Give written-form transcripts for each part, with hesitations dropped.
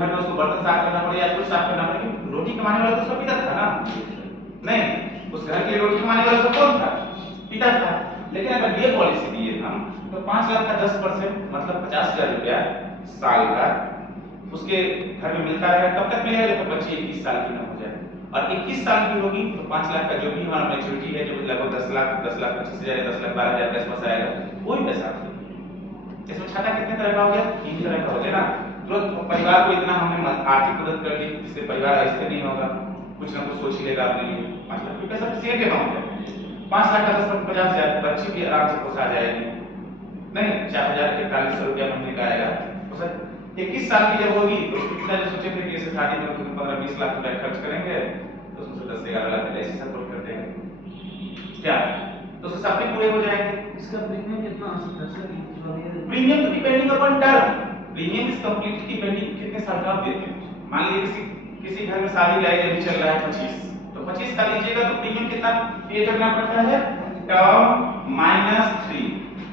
घर में उसको बर्तन साफ करना पड़े या कुछ साफ करना पड़े, रोटी कमाने वाला तो उसका पिता था ना, नहीं, उस घर के लिए रोटी कमाने वाला तो कौन था, पिता था। लेकिन अगर ये पॉलिसी दिए हम तो 5 लाख का 10% मतलब 50,000 रुपया साल का उसके घर में मिलता रहेगा। कब तक मिलेगा, जब तक बच्ची 21 साल की न हो जाए, और 21 साल की होगी तो 5 लाख का जो भी हमारा मैच्योरिटी है, जो लगभग 10 लाख 25,000 10 लाख 12,000 के आसपास आएगा, वही पैसा इसमें छाता कितने तरह का हो गया, 3 तरह का हो गया ना। तुरंत परिवार को इतना हमने आर्थिक मदद कर दी जिससे परिवार ऐसे नहीं होगा, कुछ ना कुछ सोच ही लेगा अपने लिए। 5 लाख रुपया सब सेफ अमाउंट है, 5 लाख का 10-50,000 बच्ची भी आराम से पोसा जाएगी, नहीं 4,041 रुपया महीने का आएगा। तो सर 21 साल की जब होगी तो पिता जो सोचे थे कि इसे शादी में 15-20 लाख रुपया खर्च करेंगे तो उसमें 10-11 लाख ऐसे सपोर्ट कर देंगे क्या, तो उसके सपने पूरे हो जाएंगे। इसका प्रीमियम कितना आ सकता है सर? प्रीमियम तो depending upon term, premium is completely depending कितने साल का आप देते हैं। मान लीजिए किसी घर में शादी ब्याह अभी चल रहा है 25, तो 25 का लीजिएगा तो प्रीमियम कितना पे करना पड़ता है, टर्म -3,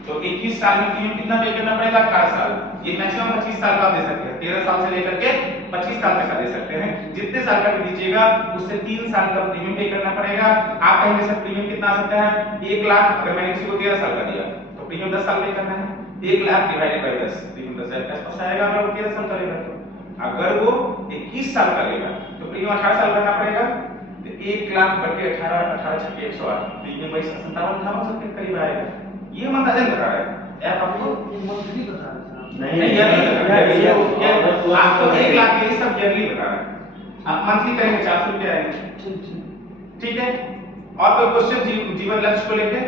तो 21 साल में प्रीमियम कितना पे करना पड़ेगा, 18 साल। ये मैक्सिमम 25 साल का आप दे सकते हैं, 13 साल से लेकर के 25 साल तक का दे सकते हैं। जितने साल का भी दीजिएगा उससे 3 साल का प्रीमियम पे करना पड़ेगा। आप कहेंगे सर प्रीमियम कितना आ सकता है, 1 लाख, अगर मैंने किसी को 13 साल का दिया तो प्रीमियम 10 साल पे करना है, 1 लाख डिवाइडेड बाय 10, प्रीमियम 10,000 के आसपास आएगा। अगर वो 13 साल का लेगा तो, अगर वो 21 साल का लेगा तो प्रीमियम 18 साल भरना पड़ेगा, तो 1 लाख बटे 18, 18 छक्के 108, प्रीमियम 57,58 के करीब आएगा। ये हम अंदाजा बता रहे हैं, ऐप आपको मंथली बता रहे हैं, नहीं ईयरली, आपको 1 लाख ये सब ईयरली बता रहे हैं, आप मंथली करेंगे 400 रुपए आएंगे, ठीक है। और कोई क्वेश्चन जीवन लक्ष्य को लेके,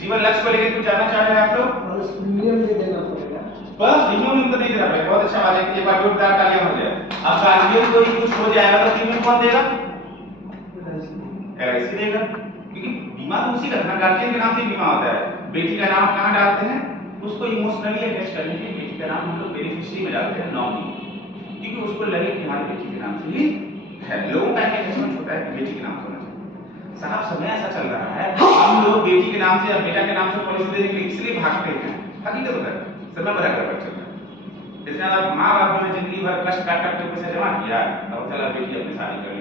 जीवन लक्ष्य को लेके कुछ जानना चाह रहे हैं आप लोग? बस प्रीमियम दे देना पड़ेगा, बस प्रीमियम तो नहीं देना पड़ेगा, बहुत अच्छा बात है कि एक बार जोरदार तालियां हो जाए। अब गार्जियन को ही कुछ हो जाएगा तो प्रीमियम कौन देगा, एलआईसी देगा, क्योंकि बीमा तो उसी का ना, गार्जियन के नाम से बीमा होता है। बेटी का नाम कहां डालते हैं, उसको इमोशनली अटैच करने के लिए बेटी का नाम हम लोग बेनिफिशियरी में डालते हैं, नॉमिनी, क्योंकि उसको लगे कि हमारी बेटी के नाम से ही है। लोगों का अटैचमेंट होता है कि बेटी के नाम से होना चाहिए। साहब समय ऐसा चल रहा है, हम लोग बेटी के नाम से या बेटा के नाम से पॉलिसी देने के लिए इसलिए भागते हैं, हकीकत होता है समय बराबर चल रहा है। जैसे आप माँ बाप ने जिंदगी भर कष्ट काट काट के पैसे जमा किया, अब चला बेटी अपनी शादी कर ली,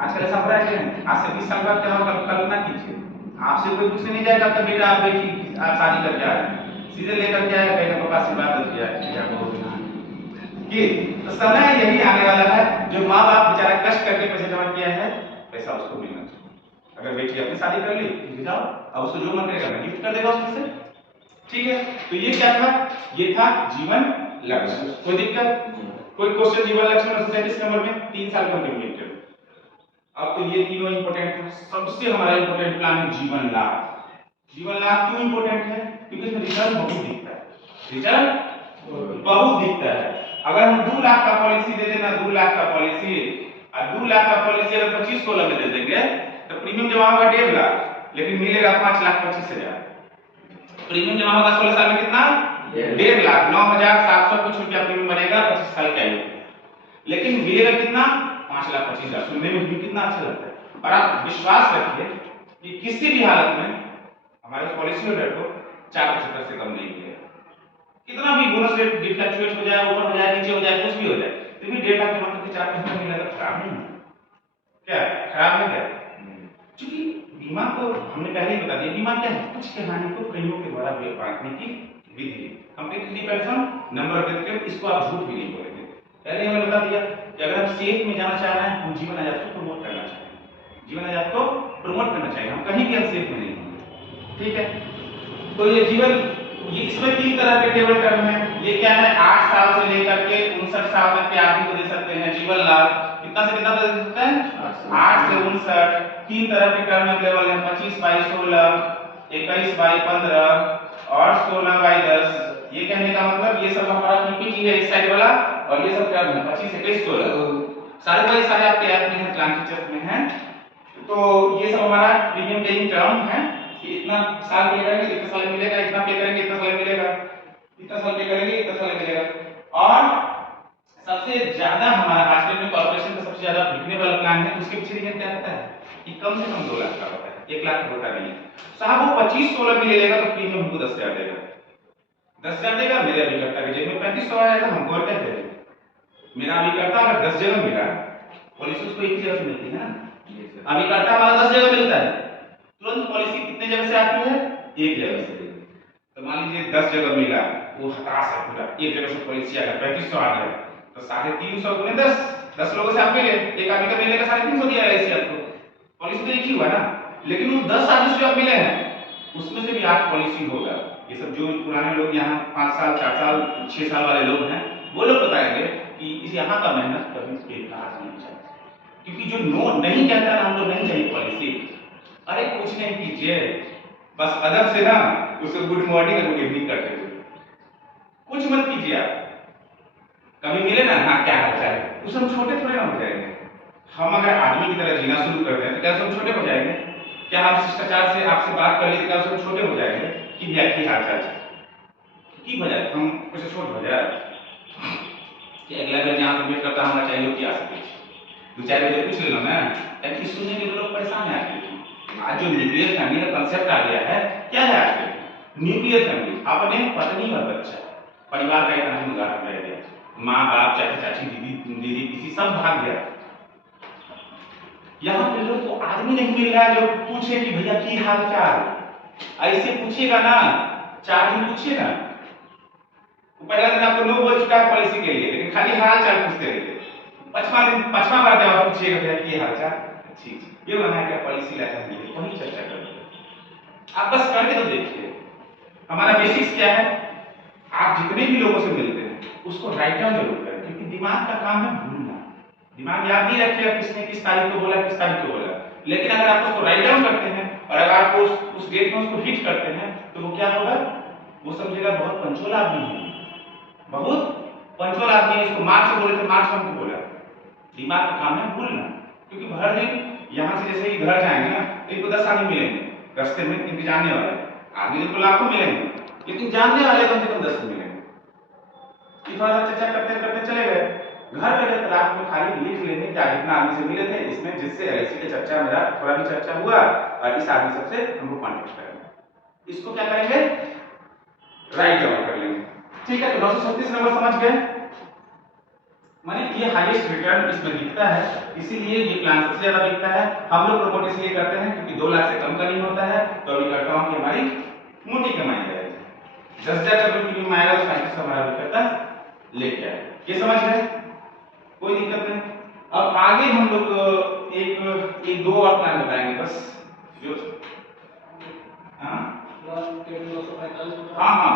आजकल ऐसा हो रहा है कि आज से 20 साल बाद क्या होगा कल्पना कीजिए, आपसे कोई पूछने नहीं जाएगा तब बेटा आप बेटी शादी करके आ रहे हैं, सीधे लेकर के आए कहीं पापा से बात किया क्या बहुत कि तो समय यही आने वाला है, जो माँ बाप बेचारा कष्ट करके पैसे जमा किया है पैसा उसको मिलना चाहिए। अगर बेटी अपनी शादी कर ली जाओ, अब उसको जो मन करेगा मैं गिफ्ट कर देगा उसमें से, ठीक है। तो ये क्या था, ये था जीवन लक्ष्य। कोई दिक्कत, कोई क्वेश्चन जीवन लक्ष्य में 37 नंबर में 3 साल का लिमिटेड। अब तो ये तीनों इंपॉर्टेंट है, सबसे हमारा इंपॉर्टेंट प्लान है जीवन लाभ। जीवन लाभ क्यों इंपॉर्टेंट है, क्योंकि इसमें रिटर्न बहुत दिखता है, रिटर्न बहुत दिखता है। अगर हम 2 लाख का पॉलिसी दे देना, 2 लाख का पॉलिसी, और 2 लाख का पॉलिसी अगर 25-16 में दे देंगे तो प्रीमियम जमा होगा 1.5 लाख, लेकिन मिलेगा 5,25,000। प्रीमियम जमा होगा 16 साल में कितना, 1.5 लाख, 9,700 कुछ रुपया प्रीमियम बनेगा 25 साल के आयु, लेकिन मिलेगा कितना, 5,25,000। सुनने में भी कितना अच्छा लगता है। और आप विश्वास रखिए कि किसी भी हालत में हमारे पॉलिसी होल्डर को 4,75 से कम नहीं मिलेगा। कितना भी बोनस रेट डिफ्लेक्चुएट हो जाए, ऊपर हो जाए, नीचे हो जाए, कुछ भी हो जाए, तो भी 1.5 लाख जमा करके 4,75 मिलेगा, तो खराब नहीं है क्या, खराब है क्या? क्योंकि बीमा तो हमने पहले ही बता दिया, बीमा क्या है, कुछ कहानी को कईयों के द्वारा बांटने की विधि, completely depends on number of death. इसको आप झूठ भी नहीं बोलेंगे, पहले हमने बता दिया कि अगर हम सेफ में जाना चाह रहे हैं, हम जीवन आजाद को प्रमोट करना चाहिए, जीवन आजाद को प्रमोट करना चाहिए, हम कहीं भी अनसेफ में नहीं होंगे, ठीक है। तो ये जीवन, ये इसमें 3 तरह के टेबल टर्म है। ये क्या है, 8 साल से लेकर के 59 साल तक के आदमी को दे सकते हैं जीवन लाभ, कितना से कितना दे सकते हैं, 8 से 59। 3 तरह के टर्म अवेलेबल है, 25/16, 21/15 और 16/10। ये कहने का मतलब ये सब हमारा पीपीटी है इस साइड वाला, और ये सब टर्म है 25, 21, 16 सारे सारे आपके ऐप में है, प्लान फीचर्स में है। तो ये सब हमारा प्रीमियम पेइंग टर्म है कि इतना साल पे करेंगे इतना साल मिलेगा, इतना पे करेंगे इतना साल मिलेगा, इतना साल पे करेंगे इतना साल मिलेगा। और सबसे ज्यादा हमारा आजकल में कॉर्पोरेशन का सबसे ज्यादा बिकने वाला प्लान है, उसके पीछे रीजन क्या होता है कि कम से कम 2 लाख का होता है, 1 लाख होता नहीं है। साहब वो 25-16 में ले लेगा तो प्रीमियम हमको 10,000 देगा, 10,000 देगा, मेरे अभी लगता है जेब में 35 3500 आया तो हमको और क्या चाहिए? मेरा अभिकर्ता अगर 10 जगह मिला, पॉलिसी उसको एक ही जगह से मिलती है ना, अभिकर्ता हमारा 10 जगह मिलता है, तुरंत पॉलिसी कितने जगह से आती है? एक जगह से। तो मान लीजिए 10 जगह मिला, वो हताश है पूरा, एक जगह से पॉलिसी आ गया 3500 आ गया, तो 350 गुने 10 लोगों से आप मिले, एक आदमी का मिलने का 350 दिया है ऐसे आपको, पॉलिसी तो एक ही हुआ ना। लेकिन वो 10 आदमी से आप मिले हैं, उसमें से भी 8 पॉलिसी होगा। ये सब जो पुराने लोग यहाँ 5 साल 4 साल 6 साल वाले लोग हैं, वो लोग बताएंगे कि इस यहाँ का मेहनत कभी बेकार नहीं जाता, क्योंकि जो नो नहीं कहता है हमको नहीं चाहिए पॉलिसी, अरे कुछ नहीं कीजिए, बस अदब से ना उसको गुड मॉर्निंग और गुड इवनिंग करते हुए, कुछ मत कीजिए आप। कभी मिले ना, हाँ क्या हाल चाल है, उस हम छोटे थोड़े ना हो जाएंगे। हम अगर आदमी की तरह जीना शुरू कर दें तो क्या हम छोटे हो जाएंगे? क्या हम शिष्टाचार से आपसे बात कर लिए तो क्या हम छोटे हो जाएंगे कि भैया की हाल चाल की बजाय हम कुछ छोट हो जाए कि अगला बार जहाँ से वेट करता हमारा चाहिए कि आ सके 2-4 बजे पूछ लेना ना, ताकि सुनने के लोग परेशान है। आज जो न्यूक्लियर फैमिली का कंसेप्ट आ गया है, क्या है आज न्यूक्लियर फैमिली? अपने पत्नी और बच्चा, परिवार का इतना ही उदाहरण रह गया, माँ बाप चाचा चाची दीदी किसी सब भाग गया। यहाँ पे लोग को आदमी नहीं मिल रहा है जो पूछे कि भैया की हाल चाल। ऐसे पूछेगा ना 4 दिन पूछिएगा, पहला दिन आपको नो बोल चुका है पॉलिसी के लिए, लेकिन खाली हाल चाल पूछते रहिए, 5वां बार जब आप पूछिएगा भैया की हाल चाल, ठीक ये बना क्या पॉलिसी लाता है, वही चर्चा करेंगे। आप बस करके तो देखिए। हमारा बेसिक्स क्या है? आप जितने भी लोगों से मिलते हैं उसको राइट डाउन जरूर करें, क्योंकि दिमाग का काम है भूलना। दिमाग याद नहीं रखेगा किसने किस तारीख को बोला, किस तारीख को बोला, लेकिन अगर आप उसको राइट डाउन करते हैं और अगर आप उस डेट में उसको हिट करते हैं तो वो क्या होगा? वो समझेगा बहुत पंचोल आदमी है, बहुत पंचोल आदमी है, इसको मार्च से बोले तो मार्च में बोला। दिमाग का काम है भूलना, क्योंकि हर दिन यहाँ से जैसे ही घर जाएंगे ना तो इनको 10 आदमी मिलेंगे रास्ते में, इनके जानने वाले आदमी तो लाखों मिलेंगे, लेकिन जानने वाले कम से कम 10 मिलेंगे। थोड़ा सा चर्चा करते करते चले गए, घर पे गए रात में खाली लिख लेंगे क्या जितना आदमी से मिले थे, इसमें जिससे एलआईसी की चर्चा मेरा थोड़ा भी चर्चा हुआ और इस आदमी सबसे हमको कांटेक्ट करेंगे, इसको क्या करेंगे? राइट डाउन कर लेंगे। ठीक है, तो 936 नंबर समझ गए? माने ये हाईएस्ट रिटर्न इसमें दिखता है, इसीलिए ये प्लान सबसे ज्यादा दिखता है। हम लोग प्रमोट इसलिए करते हैं क्योंकि 2 लाख से कम का नहीं होता है, तो अभी करता हूं कि हमारी मोटी कमाई है 10,000 का प्रीमियम आएगा तो 35 हमारा विक्रेता लेके आए। ये समझ गए? कोई दिक्कत नहीं। अब आगे हम लोग एक दो और प्लान बताएंगे बस, जो हाँ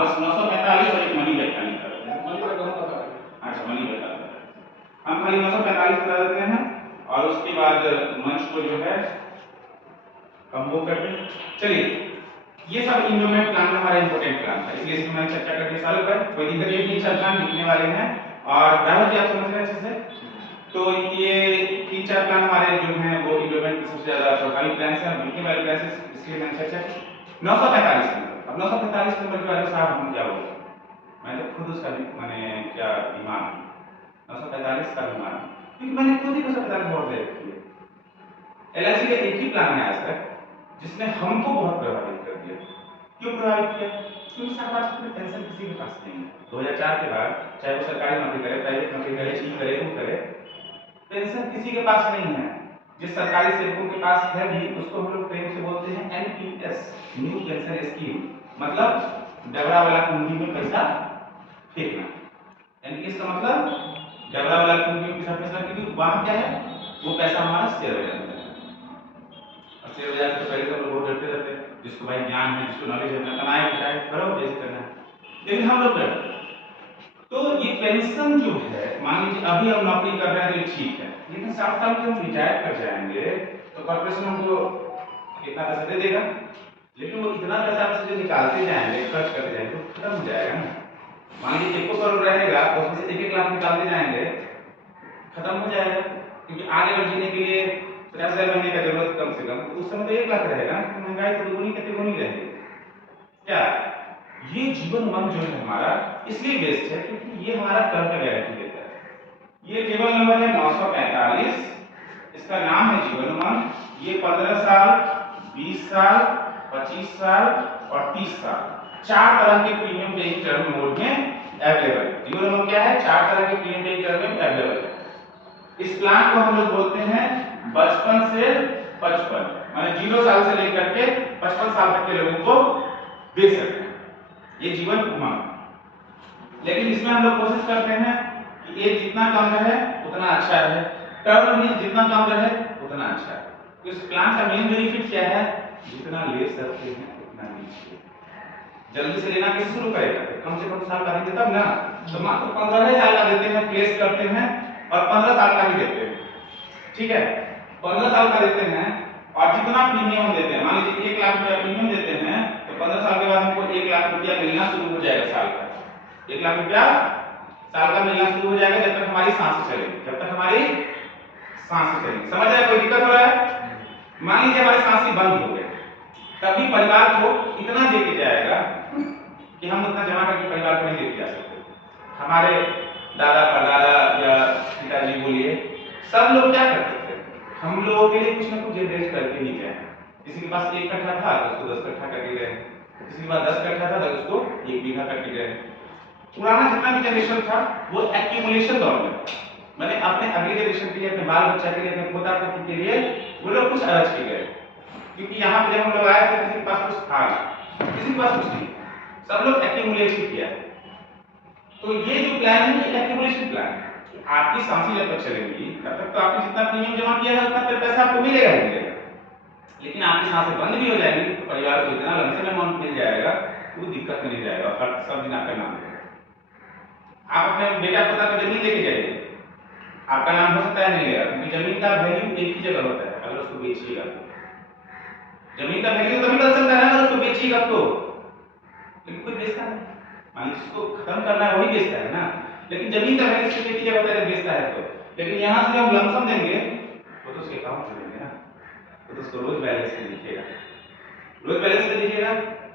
बस 945 और एक मनी बैक का निकलता है। अच्छा मनी बैक हम खाली 945 बता देते हैं और उसके बाद मंच को जो है हम वो करते हैं। चलिए ये सब इन्वेस्टमेंट प्लान हमारा इंपॉर्टेंट प्लान था, इसलिए इसमें मैंने चर्चा करके साल पर कोई दिक्कत नहीं, 3-4 प्लान लिखने वाले हैं और राहुल जी आप समझ रहे हैं अच्छे से। तो ये 3-4 प्लान हमारे जो हैं वो इन्वेस्टमेंट की सबसे ज्यादा प्रभावी प्लान है, लिखने वाले प्लान है, इसलिए मैंने चर्चा की 945 नंबर। अब 945 नंबर के बारे में साहब हम क्या बोलें, मैं तो खुद उसका मैंने क्या दिमाग 945 का अनुमान, क्योंकि मैंने खुद ही 945 वोट दे रखी है। एलआईसी का एक ही प्लान है आज तक जिसने हमको बहुत प्रभावित कर दिया। क्यों प्रभावित किया? क्योंकि साहब आज कोई पेंशन किसी के पास नहीं है। 2004 के बाद चाहे वो सरकारी नौकरी करे, प्राइवेट नौकरी करे, चीज करे, वो करे, पेंशन किसी के पास नहीं है। जिस सरकारी सेवकों के पास है भी उसको हम लोग प्रेम से बोलते हैं एनपीएस, न्यू पेंशन स्कीम, मतलब डबरा वाला कुंडी में पैसा फेंकना। एनपीएस का मतलब डबरा वाला कुंडी में पैसा फेंकना, क्योंकि वहां क्या है वो पैसा हमारा शेयर हो जाता है। शेयर बाजार से पहले तो लोग डरते रहते हैं, जिसको भाई ज्ञान है, जिसको नॉलेज है, अपना कमाए खटाए करो जैसे करना है, लेकिन हम लोग करते। तो ये पेंशन जो है, मान लीजिए अभी हम नौकरी कर रहे हैं तो ये ठीक है, लेकिन 60 साल के हम रिटायर कर जाएंगे तो कॉर्पोरेशन हमको कितना पैसा दे देगा, लेकिन वो इतना पैसा आपसे जो निकालते जाएंगे, खर्च करते जाएंगे तो खत्म हो जाएगा ना। मान लीजिए 1 करोड़ रहेगा तो उसमें से 1-1 लाख निकालते जाएंगे, खत्म हो जाएगा, क्योंकि आगे बढ़ जीने के लिए 50,000 महीने का जरूरत कम से कम, तो उस समय तो 1 लाख रहेगा, महंगाई तो दुगुनी के तिगुनी रहेगी। क्या ये जीवन मान जो है हमारा इसलिए बेस्ट है क्योंकि ये हमारा कर्म का गारंटी देता है। ये टेबल नंबर है 945, इसका नाम है जीवन मान। ये 15 साल, 20 साल, 25 साल और 30 साल 4 तरह के प्रीमियम एक टर्म मोड में अवेलेबल। जीरो नंबर क्या है? 4 तरह के पीएम टर्म में अवेलेबल है। इस प्लान को हम लोग बोलते हैं बचपन से 55, माने 0 साल से लेकर के 55 साल तक के लोगों को दे सकते हैं ये जीवन उमंग। लेकिन इसमें हम लोग कोशिश करते हैं कि एज जितना कम रहे उतना अच्छा है, टर्म भी जितना कम रहे उतना अच्छा है। इस प्लान का मेन बेनिफिट क्या है? जितना ले सकते हैं उतना लीजिए। जल्दी से लेना कैसे शुरू करेगा? कम से कम साल का देते तब ना, तो मात्र 15 साल का देते हैं, प्लेस करते हैं और 15 साल का ही देते हैं, ठीक है? 15 साल का देते हैं और जितना प्रीमियम देते हैं, मान लीजिए 1 लाख रुपया प्रीमियम देते हैं तो 15 साल के बाद हमको 1 लाख रुपया मिलना शुरू हो जाएगा साल का। 1 लाख रुपया साल का मिलना शुरू हो जाएगा जब तक हमारी सांस चलेगी, जब तक हमारी सांस चलेगी। समझ रहे हैं? कोई दिक्कत हो रहा है? मान लीजिए हमारी सांस ही बंद हो गई, तभी परिवार को इतना दे के जाएगा कि हम उतना जमा करके परिवार को नहीं लेके जा सकते। हमारे दादा परदादा या पिताजी बोलिए, सब लोग क्या करते थे? हम लोगों के लिए कुछ ना कुछ जनरेट करके ही गए। किसी के पास 1 कट्ठा था तो उसको 10 कट्ठा करके गए, किसी के पास 10 कट्ठा था तो उसको 1 बीघा करके गए। पुराना जितना भी जनरेशन था वो एक्यूमुलेशन दौर में, मैंने अपने अगले जनरेशन के लिए, अपने बाल बच्चा के लिए, अपने पोता पोती के लिए वो लोग कुछ अर्ज के गए। क्योंकि यहाँ पे जब हम लोग आए थे किसी के पास कुछ था, किसी के पास कुछ नहीं, सब लोग एक्यूमुलेशन किया। तो ये जो प्लान है ये एक्यूमुलेशन प्लान है। आपकी सांसें जब तक चलेंगी तब तक तो आपने जितना प्रीमियम जमा किया है उतना पैसा आपको मिलेगा ही मिलेगा। लेकिन आपकी सांसें बंद भी हो जाएंगी तो परिवार को इतना लमसम अमाउंट मिल जाएगा वो दिक्कत में नहीं जाएगा, हर सब दिन आपका नाम लेगा। आप अपने बेटा पोता को जमीन लेके जाइए, आपका नाम हो सकता है नहीं लेगा, क्योंकि जमीन का वैल्यू एक ही जगह होता है। अगर उसको बेचिएगा जमीन का वैल्यू तभी बदल सकता है अगर उसको बेचिएगा तो, लेकिन कोई बेचता नहीं, मान लीजिए इसको खत्म करना है वही बेचता है ना, लेकिन जमीन का वैल्यू सिर्फ एक ही जगह होता है बेचता है तो। लेकिन यहाँ से हम लमसम देंगे वो तो उसके अकाउंट में देंगे ना, तो उसको रोज बैलेंस में लिखिएगा, रोज बैलेंस में लिखिएगा,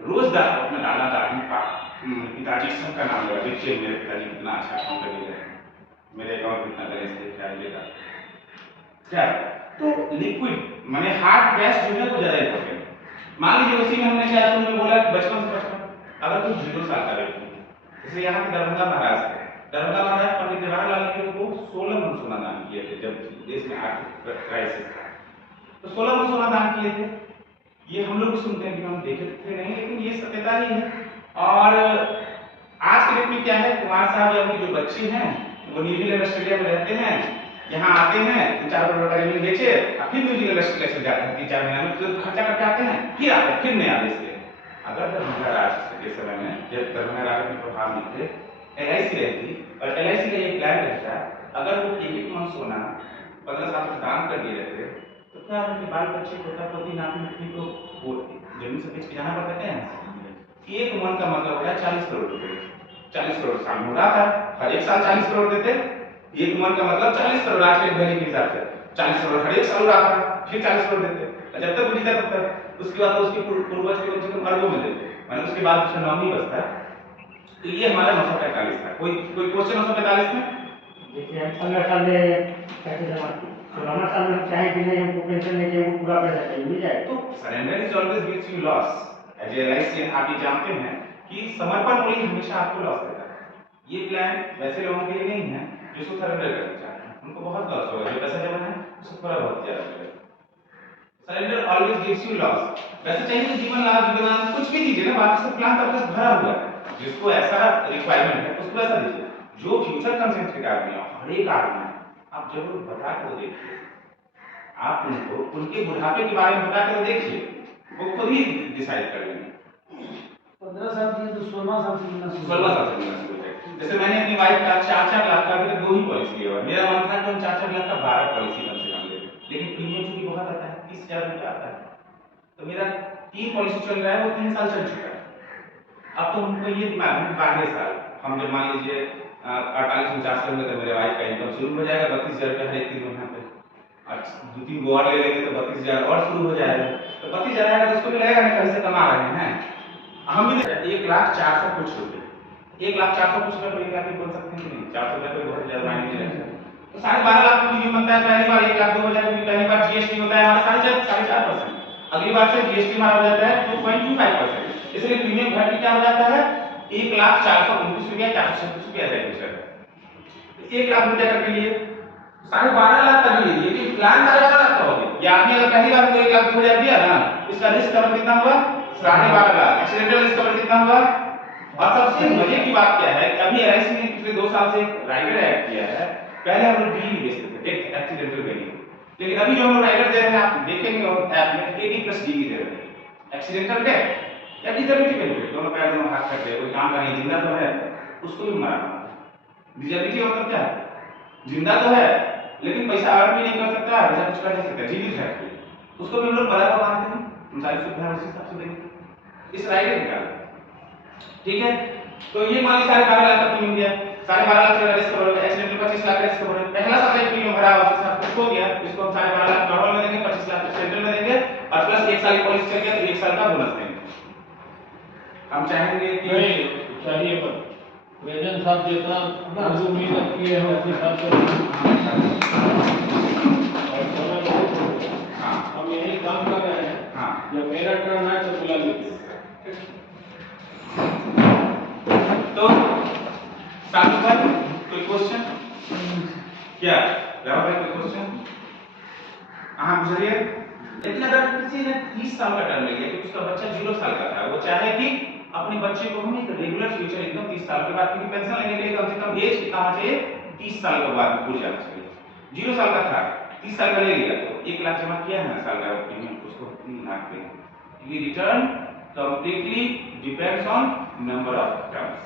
रोज अपना दादा दादी का पिताजी सबका नाम लेगा, देखिए मेरे पिताजी कितना अच्छा अकाउंट कर रहे हैं, मेरे अकाउंट में कितना बैलेंस दिखाइएगा। क्या तो लिक्विड माने हार्ड कैश जो है वो ज्यादा इंपॉर्टेंट है। मान लीजिए उसी में हमने क्या तुमने बोला कि बचपन से 55, अगर कोई 0 साल का व्यक्ति है, जैसे यहाँ के दरभंगा महाराज थे, दरभंगा महाराज पंडित जवाहरलाल नेहरू को 16 मन सोना दान किए थे जब देश में आर्थिक क्राइसिस था, तो 16 मन सोना दान किए थे। ये हम लोग भी सुनते हैं कि हम देखे थे नहीं, लेकिन ये सत्यता ही है। और आज के डेट में क्या है, कुमार साहब या उनके जो बच्चे हैं वो न्यूजीलैंड ऑस्ट्रेलिया में रहते हैं, यहाँ आते हैं 3-4 करोड़ का जमीन बेचे और फिर न्यूजीलैंड ऑस्ट्रेलिया चले जाते हैं, 3-4 महीने में फिर खर्चा करके आते हैं, फिर आते हैं, फिर नया देश ले। अगर दरभंगा राज के समय में जब दरभंगा राज में प्रभाव नहीं थे, LIC रहती और LIC का ये प्लान रहता, अगर वो 1-1 मन सोना 15 साल तक दान कर दिए रहते तो क्या उनके बाल बच्चे पोता पोती नाती नातनी को वो जमीन से बेच के जाना पड़ता है? 1 मन का मतलब होता है 40 करोड़ रुपए। 40 करोड़ साल में हो रहा था, हर एक साल 40 करोड़ देते, 1 मन का मतलब 40 करोड़ आज के वैल्यू के हिसाब से 40 करोड़ हर एक साल हो रहा था, फिर 40 करोड़ देते जब तक जीता तब तक, उसके बाद तो उसके पूर्वज के कम से कम अरबों में देते, मैंने उसके बाद उसका नाम ही बचता। तो ये हमारा 945 था। कोई क्वेश्चन 945 में? देखिए हम 15 साल में पैसे जमा किए, 16 साल में चाहे कि नहीं हमको पेंशन लेके वो पूरा पैसा चाहिए मिल जाए, तो surrender is always gives you loss. As a LIC आप ये जानते हैं कि समर्पण मूल्य हमेशा आपको लॉस देता है। ये प्लान वैसे लोगों के लिए नहीं है जो इसको सरेंडर करना चाहते हैं, उनको बहुत लॉस होगा, जो पैसा जमा है उसको थोड़ा बहुत ज्यादा मिलेगा। Surrender always gives you loss. वैसे चाहिए तो जीवन लाभ, जीवन कुछ भी दीजिए ना, बाकी सब प्लान तब तक भरा हुआ है, जिसको ऐसा रिक्वायरमेंट है उसको ऐसा दीजिए। जो फ्यूचर कंसेंट्रिक आदमी है, हर एक आदमी है, आप जरूर बता के देखिए, आप उनको उनके बुढ़ापे के बारे में बता के देखिए, वो खुद ही डिसाइड कर लेंगे। 15 साल की तो 16 साल से मिलना शुरू 16 साल से मिलना शुरू हो जाएगा। जैसे मैंने अपनी वाइफ का 4-4 लाख का अभी तक 2 ही पॉलिसी लिया हुआ है, मेरा मन था कि हम 4-4 लाख का 12 पॉलिसी कम से कम ले, लेकिन प्रीमियम चूंकि बहुत आता है, 30,000 रुपया आता है, तो मेरा 3 पॉलिसी चल रहा है, वो 3 साल चल चुका है। अब तो हमको ये दिमाग में 12 साल हम जब मान लीजिए 48-49 होंगे तो मेरे वाइफ का इनकम शुरू हो जाएगा 32,000 रुपया हर एक 3 महीने पे, और 2-3 गो और ले लेंगे तो 32,000 और शुरू हो जाएगा। तो 32,000 आएगा तो उसको भी लगेगा नहीं कहीं से कमा रहे हैं हम भी। 1,04,000 कुछ रुपये, 1,04,000 कुछ रुपये 1 लाख भी बोल सकते हैं कि नहीं, 400 रुपये कोई बहुत ज्यादा मायने नहीं रखता। तो 12.5 लाख प्रीमियम बनता है, पहली बार 1,02,000 की, पहली बार GST होता है हमारा 4.5%, अगली बार से GST हमारा हो जाता है 2.25%, इसलिए प्रीमियम घट के क्या हो जाता है 1,429,437 है सर। 1,00,000 रुपया करके लिए 12.5 लाख का भी लीजिए, लेकिन प्लान 12.5 लाख का हो गया। ये आदमी अगर पहली बार को 1,02,000 दिया ना, इसका रिस्क कवर कितना हुआ? 12.5 लाख। एक्सीडेंटल रिस्क कवर कितना हुआ? और सबसे मजे की बात क्या है कि अभी एलआईसी ने पिछले 2 साल से राइडर ऐड किया है। पहले हम लोग डी बेचते थे, एक एक्सीडेंटल वेरिएंट, लेकिन अभी जो हम लोग राइडर दे रहे हैं, आप देखेंगे और ऐप में 80+ डी दे रहे हैं। एक्सीडेंटल डेथ या डिसेबिलिटी बेनिफिट, दोनों पैर दोनों हाथ करते हैं, कोई काम का नहीं, जिंदा तो है, उसको भी मारा। डिसेबिलिटी मतलब क्या है? जिंदा तो है लेकिन पैसा अर्न भी नहीं कर सकता, ऐसा कुछ कर नहीं सकता, जीवित है, उसको भी हम लोग बराबर मानते हैं। हम सारी सुविधा उसी हिसाब से देंगे इस राइडर का। ठीक है, तो ये मान लीजिए 12.5 लाख का प्रीमियम दिया, 12.5 लाख का रिस्क कवर, एक्सीडेंटल 25 लाख का रिस्क कवर। पहला साल का प्रीमियम भरा उसके साथ कुछ हो गया, इसको हम 12.5 लाख नॉर्मल में देंगे, 25 लाख एक्सीडेंटल में देंगे और प्लस 1 साल की पॉलिसी चल गया तो 1 साल का बोनस देंगे। हम चाहेंगे कि नहीं चाहिए पर प्रेजेंट साहब जितना आजू मेहनत किए हैं उस हिसाब से और समय बहुत हो गया। हाँ हम यही काम कर रहे हैं। हाँ जब मेरा टर्न है तो बुला लीजिए। तो साधु भाई कोई क्वेश्चन? क्या राहुल भाई कोई क्वेश्चन? हाँ बुझिए, लेकिन अगर किसी ने 30 साल का टर्म ले लिया कि उसका बच्चा 0 साल का था, वो चाहे कि अपने बच्चे को हम एक रेगुलर फ्यूचर एकदम 30 साल के बाद, क्योंकि पेंशन लेने के लिए कम से कम एज कितना होना चाहिए? 30 साल के बाद पूछ जाना चाहिए। 0 साल का था, 30 साल का ले लिया तो 1 लाख जमा किया है ना साल का प्रीमियम, उसको 3 लाख देंगे। ये return completely depends on number of terms.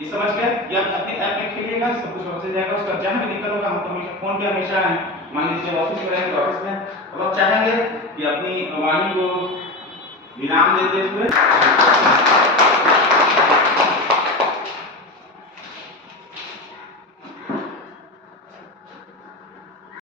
ये समझ गए? या अपने ऐप में खेलिएगा, सब कुछ समझ जाएगा। उसका जहां भी दिक्कत होगा हम तो हमेशा फोन पे हमेशा हैं। मान लीजिए ऑफिस में रहेंगे, ऑफिस में अब आप चाहेंगे कि अपनी वाणी को विराम देते हुए